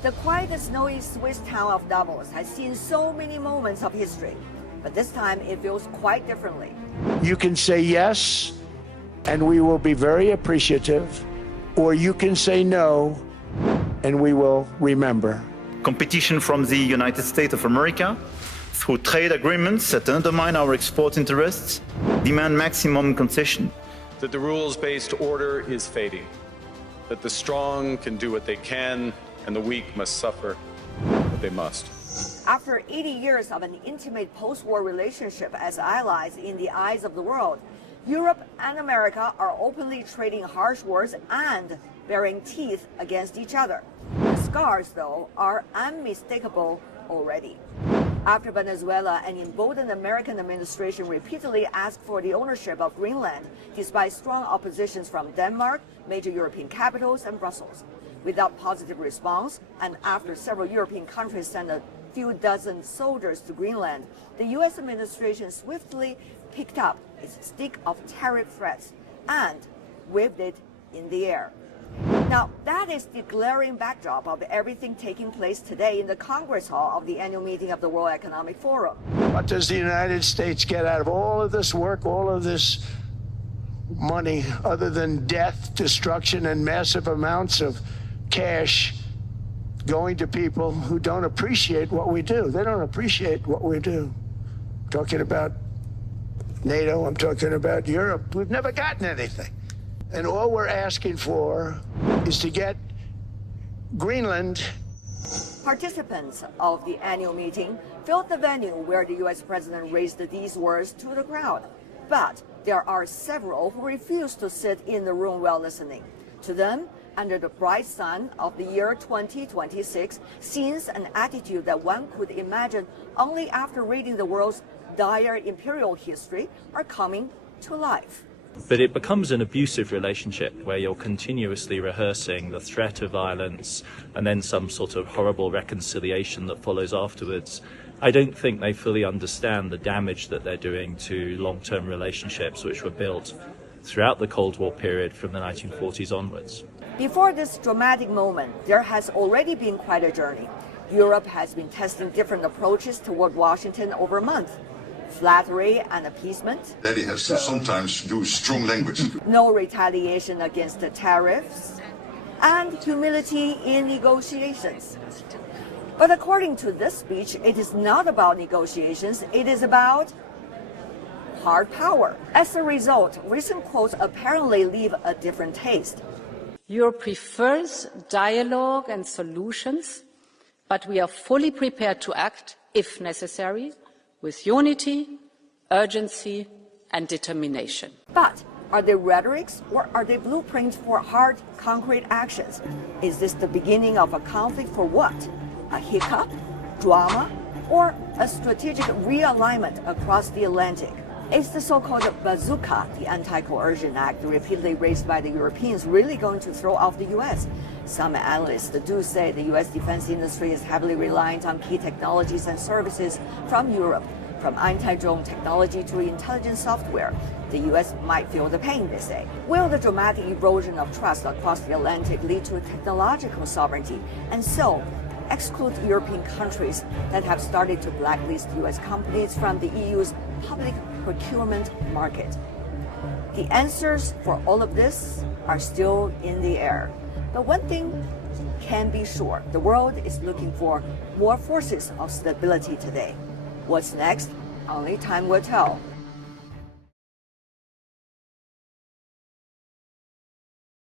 The quiet, snowy Swiss town of Davos has seen so many moments of history, but this time it feels quite differently. You can say yes, and we will be very appreciative, or you can say no, and we will remember. Competition from the United States of America through trade agreements that undermine our export interests, demand maximum concession. That the rules-based order is fading, that the strong can do what they can, and the weak must suffer what they must. After 80 years of an intimate post-war relationship as allies in the eyes of the world, Europe and America are openly trading harsh words and baring teeth against each other. The scars, though, are unmistakable already. After Venezuela, an emboldened American administration repeatedly asked for the ownership of Greenland, despite strong oppositions from Denmark, major European capitals, and Brussels. Without positive response, and after several European countries sent a few dozen soldiers to Greenland, the U.S. administration swiftly picked up its stick of tariff threats and waved it in the air. Now, that is the glaring backdrop of everything taking place today in the Congress Hall of the annual meeting of the World Economic Forum. What does the United States get out of all of this work, all of this money, other than death, destruction, and massive amounts of cash going to people who don't appreciate what we do? They don't appreciate what we do. I'm talking about NATO, I'm talking about Europe. We've never gotten anything. And all we're asking for is to get Greenland. Participants of the annual meeting filled the venue where the U.S. president raised these words to the crowd. But there are several who refuse to sit in the room while listening. To them, under the bright sun of the year 2026, scenes and attitude that one could imagine only after reading the world's dire imperial history are coming to life. But it becomes an abusive relationship where you're continuously rehearsing the threat of violence and then some sort of horrible reconciliation that follows afterwards. I don't think they fully understand the damage that they're doing to long-term relationships which were built throughout the Cold War period from the 1940s onwards. Before this dramatic moment, there has already been quite a journey. Europe has been testing different approaches toward Washington over a month. Flattery and appeasement. Daddy has to sometimes use strong language. No retaliation against the tariffs. And humility in negotiations. But according to this speech, it is not about negotiations, it is about hard power. As a result, recent quotes apparently leave a different taste. Europe prefers dialogue and solutions, but we are fully prepared to act, if necessary, with unity, urgency and determination. But are they rhetorics or are they blueprints for hard, concrete actions? Is this the beginning of a conflict for what? A hiccup, drama, or a strategic realignment across the Atlantic? Is the so-called bazooka, the Anti-Coercion Act repeatedly raised by the Europeans, really going to throw off the U.S.? Some analysts do say the U.S. defense industry is heavily reliant on key technologies and services from Europe, from anti-drone technology to intelligence software. The U.S. might feel the pain, they say. Will the dramatic erosion of trust across the Atlantic lead to technological sovereignty, and so exclude European countries that have started to blacklist U.S. companies from the EU's public procurement market? The answers for all of this are still in the air. But one thing can be sure, the world is looking for more forces of stability today. What's next? Only time will tell.